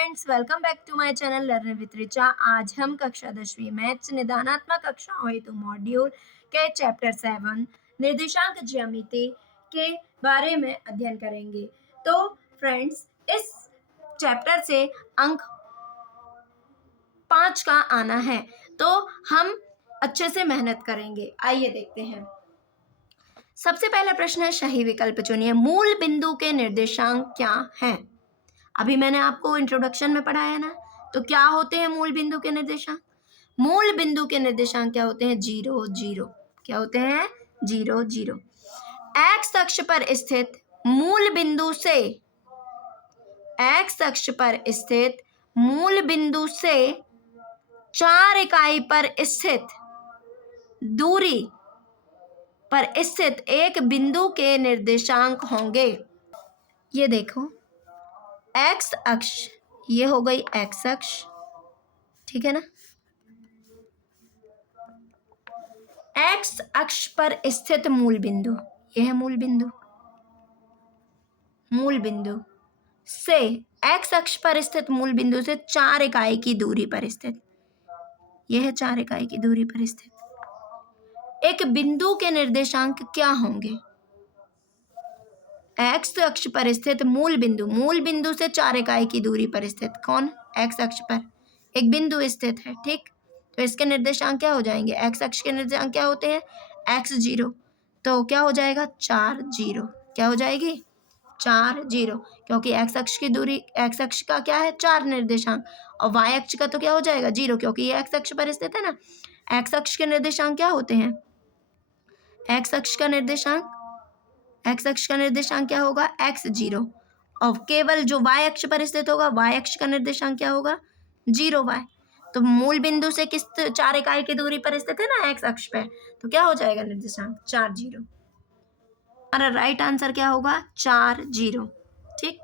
Friends, welcome back to my channel learner with Richa. आज हम कक्षा 10वीं मैथ्स निदानात्मक कक्षाओं हेतु मॉड्यूल के चैप्टर 7 निर्देशांक ज्यामिति के बारे में अध्ययन करेंगे। तो फ्रेंड्स, इस चैप्टर से अंक 5 का आना है, तो हम अच्छे से मेहनत करेंगे। आइए देखते हैं। सबसे पहला प्रश्न है, सही विकल्प चुनिए। मूल बिंदु के निर्देशांक क्या हैं? अभी मैंने आपको इंट्रोडक्शन में पढ़ाया ना, तो क्या होते हैं मूल बिंदु के निर्देशांक? मूल बिंदु के निर्देशांक क्या होते हैं? 0 0। क्या होते हैं? 0 0। एक्स अक्ष पर स्थित मूल बिंदु से, एक्स अक्ष पर स्थित मूल बिंदु से 4 इकाई पर स्थित दूरी पर स्थित एक बिंदु के निर्देशांक होंगे। ये देखो, एक्स अक्ष, ये हो गई एक्स अक्ष, ठीक है ना। एक्स अक्ष पर स्थित मूल बिंदु, यह है मूल बिंदु। मूल बिंदु से, एक्स अक्ष पर स्थित मूल बिंदु से 4 इकाई की दूरी पर स्थित, यह है 4 इकाई की दूरी पर स्थित एक बिंदु के निर्देशांक क्या होंगे? एक्स अक्ष पर स्थित मूल बिंदु, मूल बिंदु से 4 इकाई की दूरी पर स्थित कौन? एक्स अक्ष पर एक बिंदु स्थित है, ठीक। तो इसके निर्देशांक क्या हो जाएंगे? एक्स अक्ष के निर्देशांक क्या होते हैं? एक्स 0, तो क्या हो जाएगा? 4 0। क्या हो जाएगी? 4 0, क्योंकि एक्स अक्ष की दूरी, एक्स अक्ष का क्या है? 4 निर्देशांक, और वाई अक्ष का तो क्या हो जाएगा? 0, क्योंकि ये एक्स अक्ष पर स्थित है ना। एक्स अक्ष के निर्देशांक क्या होते हैं? एक्स अक्ष का निर्देशांक, एक्स अक्ष का निर्देशांक क्या होगा? एक्स 0, और केवल जो वाई अक्ष पर स्थित होगा, वाई अक्ष का निर्देशांक क्या होगा? 0 वाई। तो मूल बिंदु से किस 4 इकाई की दूरी पर स्थित है ना एक्स अक्ष पे, तो क्या हो जाएगा निर्देशांक? 4 0। हमारा राइट आंसर क्या होगा? 4 0, ठीक।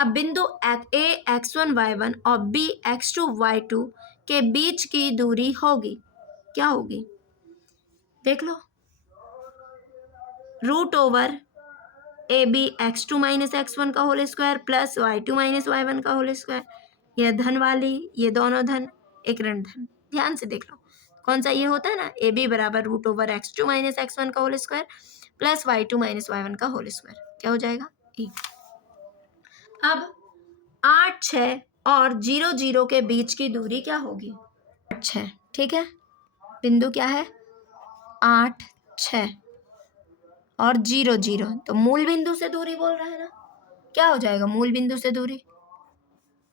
अब बिंदु ए x1 y1 और b x2 y2 के बीच की दूरी होगी, क्या होगी? देख लो, root over a b x2 minus x1 का whole square plus y2 minus y1 का होल स्क्वायर। ये धन वाली, ये दोनों धन, एक ऋण धन। ध्यान से देख लो, कौन सा ये होता है ना, ए बी बराबर root over x2 minus x1 का whole square plus y2 minus y1 का होल स्क्वायर। क्या हो जाएगा? ए। अब 8 6 और 0 0 के बीच की दूरी क्या होगी? 8 6, ठीक है। बिंदु क्या है? 8 6 और 0 0, तो मूल बिंदु से दूरी बोल रहा है ना। क्या हो जाएगा मूल बिंदु से दूरी?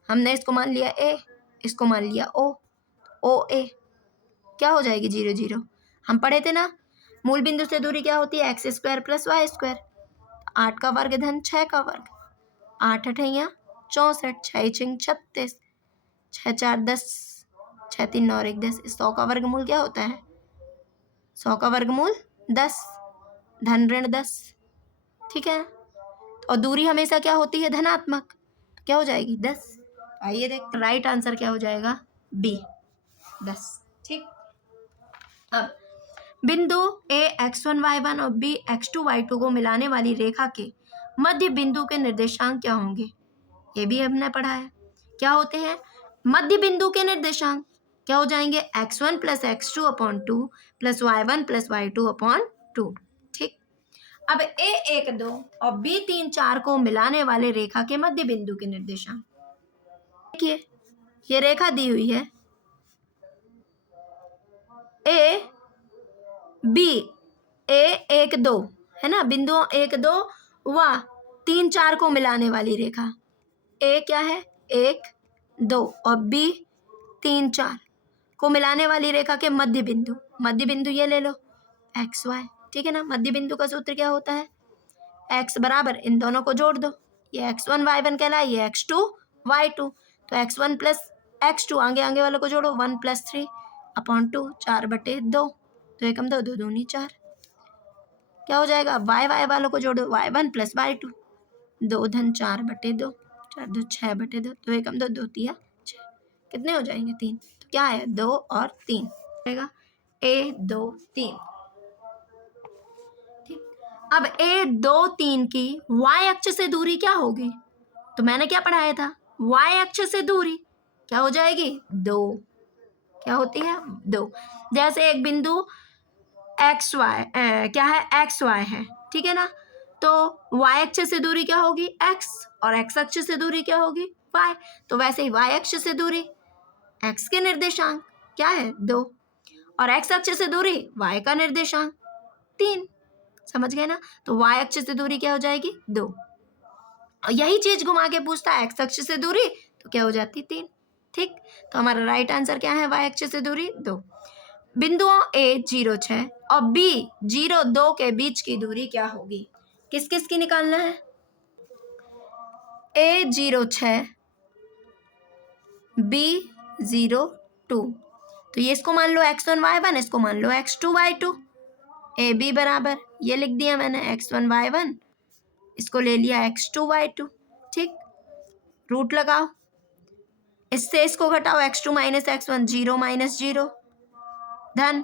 हमने इसको मान लिया ए, इसको मान लिया ओ, ओ ए। क्या हो जाएगी? 0 0। हम पढ़े थे ना, मूल बिंदु से दूरी क्या होती है? X square plus y square. 8 का वर्ग धन 6 का वर्ग, 8 8 64, 6 6 36, 6 4 10, 6 3 9 1 10। 100 का वर्गमूल क्या होता है? 100 का वर्गमूल 10, धन ऋण 10, ठीक है। और दूरी हमेशा क्या होती है? धनात्मक। तो क्या हो जाएगी? 10। आइए देख, राइट आंसर क्या हो जाएगा? बी 10, ठीक। अब बिंदु ए x1 y1 और b x2 y2 को मिलाने वाली रेखा के मध्य बिंदु के निर्देशांक क्या होंगे? ये भी हमने पढ़ा है। क्या होते हैं मध्य बिंदु के निर्देशांक? क्या हो जाएंगे? x1 plus x2 upon 2 plus y1 plus y2 upon 2, ठीक। अब ए 1 2 और बी 3 4 को मिलाने वाले रेखा के मध्य बिंदु के निर्देशांक। देखिए, ये रेखा दी हुई है, ए बी, ए 1 2 है ना, बिंदु 1 2 व 3 4 को मिलाने वाली रेखा। ए क्या है? 1 2 और बी 3 4 को मिलाने वाली रेखा के मध्य बिंदु। मध्य बिंदु ये ले लो, एक्स वाई, ठीक है ना। मध्य बिंदु का सूत्र क्या होता है? एक्स बराबर, इन दोनों को जोड़ दो, ये x1 y1 कहलाए, ये x2 y2। तो x1 प्लस x2, आगे आगे वालों को जोड़ो, 1 प्लस 3 अपॉन 2, 4 बटे 2, तो एकम 2 2 दूनी 4। क्या हो जाएगा? वाई वाई वालों को जोड़ो, y1 प्लस y2, 2 धन 4 बटे 2, 4 2 6 बटे 2, तो एकम 2 2 तिया 6, कितने हो जाएंगे? 3। तो क्या है? 2 और 3 रहेगा, ए 2 3, ठीक। अब ए 2 3 की y अक्ष से दूरी क्या होगी? तो मैंने क्या पढ़ाया था? y अक्ष से दूरी क्या हो जाएगी 2, क्या होती है 2। जैसे एक बिंदु एक्स वाई क्या है एक्स वाई है, ठीक है ना, तो y अक्ष से दूरी क्या होगी x और x अक्ष से दूरी क्या होगी y। तो वैसे ही y अक्ष से दूरी x के निर्देशांक क्या है 2 और x अक्ष से दूरी y का निर्देशांक 3। समझ गए ना, तो y अक्ष से दूरी क्या हो जाएगी 2 और यही चीज घुमा के पूछता है x अक्ष से दूरी तो क्या हो जाती 3। ठीक, तो हमारा राइट आंसर क्या है y अक्ष से दूरी 2। बिंदुओं A 0,6 और B 0,2 के बीच की दूरी क्या होगी, किस किस की निकालना है। A 0,6 B 0,2, तो ये इसको मान लो x1 y1, इसको मान लो x2 y2। ए बी बराबर ये लिख दिया मैंने x1 y1, इसको ले लिया x2 y2। ठीक, रूट लगाओ, इससे इसको घटाओ x2 माइनस x1 0 माइनस 0 धन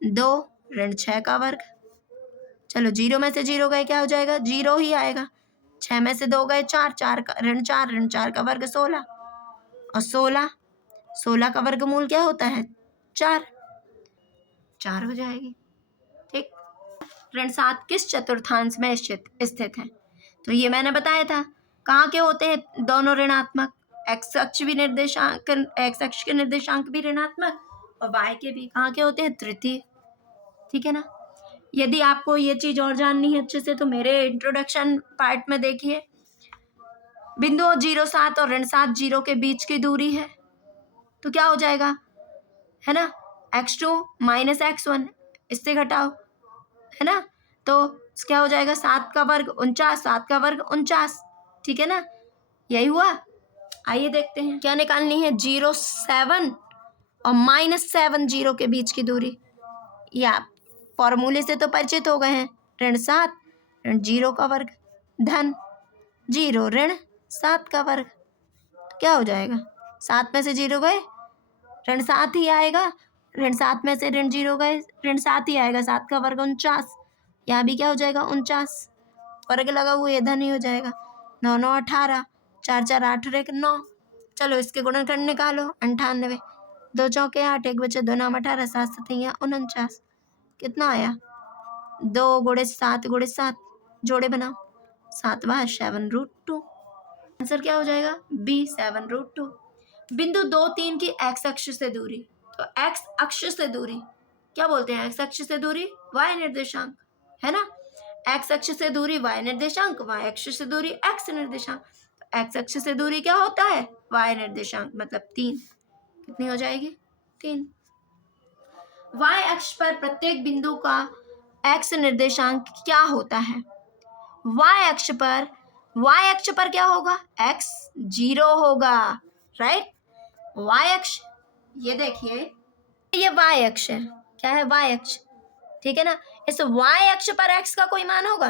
2 ऋण 6 का वर्ग। चलो 0 में से 0 गए क्या हो जाएगा 0 ही आएगा। 6 में से 2 गए 4, 4 का ऋण 4 का वर्ग 16 और 16 का वर्गमूल क्या होता है 4 हो जाएगी। ठीक, ऋण 7 किस चतुर्थांश में स्थित है, तो ये मैंने बताया था कहाँ के होते हैं दोनों ऋणात्मक, x अक्ष के निर्देशांक भी ऋणात्मक और y के भी कहाँ के होते हैं तृतीय। ठीक है ना, यदि आपको ये चीज और जाननी है अच्छे से तो मेरे इंट्रोडक्शन पार्ट में देखिए। बिंदुओं 0,7 और ऋण 7 0 के बीच की दूरी है तो क्या हो जाएगा है ना x2 माइनस x1, इससे घटाओ है ना, तो क्या हो जाएगा 7 का वर्ग 49, 7 का वर्ग 49। ठीक है ना, यही हुआ। आइए देखते हैं क्या निकालनी है 0,7 और -7 0 के बीच की दूरी। या फॉर्मूले से तो परिचित हो गए हैं, ऋण 7 ऋण 0 का वर्ग धन 0 ऋण 7 का वर्ग, तो क्या हो जाएगा 7 में से 0 गए ऋण 7 ही आएगा, ऋण 7 में से ऋण 0 गए ऋण 7 ही आएगा, 7 का वर्ग 49। यहाँ भी क्या हो जाएगा 49, वर्ग लगा हुआ ये धन ही हो जाएगा। 9 9 18, 4 4 8 और 1 9। चलो इसके गुणनखंड निकालो 98, 2 चौके 8, 1 बचे 2 नाम 18, 7 7 49, कितना आया 2 गुणे 7 गुणे 7, जोड़े बनाओ 7 बार 7√2। आंसर क्या हो जाएगा B 7√2। बिंदु 2 3 की x अक्ष से दूरी, तो x अक्ष से दूरी क्या बोलते हैं x अक्ष से दूरी y निर्देशांक है ना, x अक्ष से दूरी y निर्देशांक, y अक्ष से दूरी x निर्देशांक, तो x अक्ष से दूरी क्या होता है y निर्देशांक मतलब 3, कितनी हो जाएगी 3। y अक्ष पर प्रत्येक बिंदु का x निर्देशांक क्या होता है, y अक्ष पर क्या होगा x 0 होगा, राइट। y अक्ष ये देखिए ये y अक्ष है, क्या है y अक्ष, ठीक है ना। इस y अक्ष पर x का कोई मान होगा,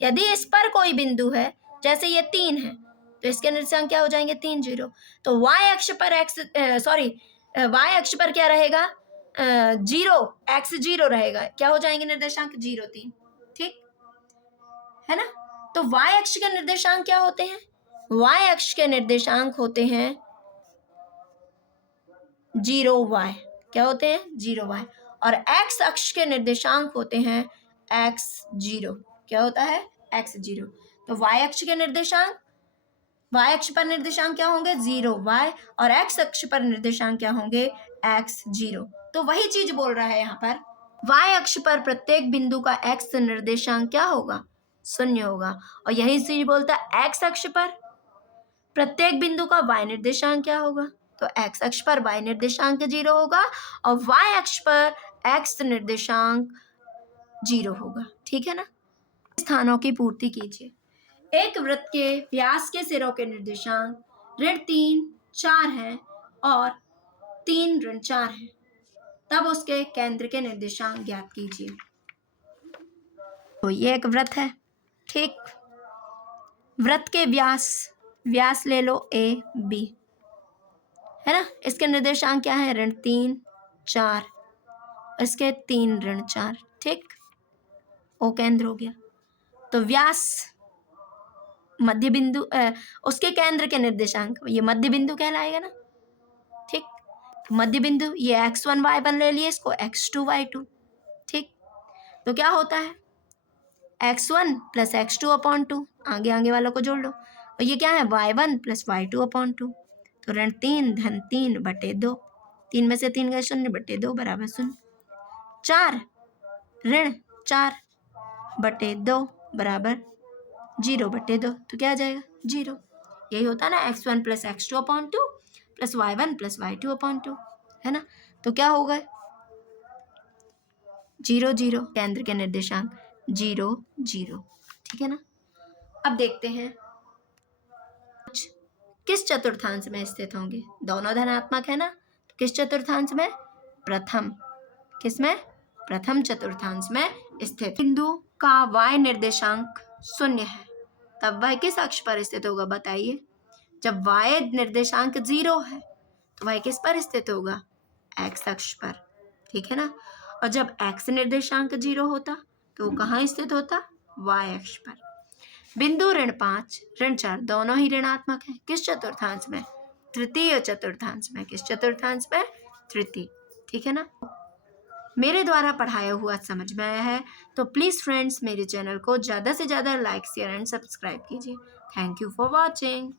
यदि इस पर कोई बिंदु है जैसे ये 3 है तो इसके निर्देशांक क्या हो जाएंगे 3 0। तो y अक्ष पर y अक्ष पर क्या रहेगा 0, x 0 रहेगा, क्या हो जाएंगे निर्देशांक 0 3। ठीक है ना, तो y अक्ष के निर्देशांक क्या होते हैं, y अक्ष के निर्देशांक होते हैं 0y, क्या होते हैं 0y, और x अक्ष के निर्देशांक होते हैं x 0, क्या होता है x 0। तो y अक्ष के निर्देशांक y अक्ष पर निर्देशांक क्या होंगे 0y और x अक्ष पर निर्देशांक क्या होंगे x 0। तो वही चीज बोल रहा है यहाँ पर y अक्ष पर प्रत्येक बिंदु का x निर्देशांक क्या होगा 0 होगा, और यही चीज बोलता है x अक्ष पर प्रत्येक बिंदु का y निर्देशांक क्या होगा, तो x अक्ष पर y निर्देशांक 0 होगा और y अक्ष पर x निर्देशांक 0 होगा। ठीक है ना, स्थानों की पूर्ति कीजिए। एक वृत्त के व्यास के सिरों के निर्देशांक ऋण 3 4 है और 3 ऋण 4 है, तब उसके केंद्र के निर्देशांक ज्ञात कीजिए। तो ये एक वृत्त है, ठीक, वृत्त के व्यास ले लो a b है ना, इसके निर्देशांक क्या है ऋण 3 4, इसके 3 ऋण 4। ठीक, ओ केंद्र हो गया। तो व्यास मध्य बिंदु उसके केंद्र के निर्देशांक, ये मध्य बिंदु कहलाएगा ना। ठीक, तो मध्य बिंदु ये x1 y1 ले लिए, इसको x2 y2। ठीक, तो क्या होता है x1 प्लस x2 अपॉन 2, आगे आगे वालों को जोड़ लो, और ये क्या है y1 प्लस y2 अपॉन 2। तो ऋण 3 धन 3 बटे 2, 3 में से 3 गए 0 बटे 2 बराबर 0। 4 ऋण 4 बटे 2 बराबर 0 बटे 2, तो क्या आ जाएगा 0। यही होता है ना x1 plus x2 upon 2 plus y1 plus y2 upon 2, है ना। तो क्या होगा 0 0, केंद्र के निर्देशांक 0 0। ठीक है ना। अब देखते हैं किस चतुर्थांश में स्थित होंगे। दोनों धनात्मक है ना, तो किस चतुर्थांश में, प्रथम, किसमें, प्रथम चतुर्थांश में स्थित। बिंदु का y निर्देशांक 0 है, तब वह किस अक्ष पर स्थित होगा बताइए। जब y निर्देशांक 0 है तो वह किस पर स्थित होगा, x अक्ष पर। ठीक है ना। और जब x निर्देशांक 0 होता तो वो कहाँ स्थित होता, y अक्ष पर। बिंदु ऋण 5 ऋण 4 दोनों ही ऋणात्मक हैं, किस चतुर्थांश में, तृतीय चतुर्थांश में। किस चतुर्थांश में, तृतीय। ठीक है ना। मेरे द्वारा पढ़ाया हुआ समझ में आया है तो प्लीज़ फ्रेंड्स मेरे चैनल को ज़्यादा से ज़्यादा लाइक शेयर एंड सब्सक्राइब कीजिए। Thank you for watching.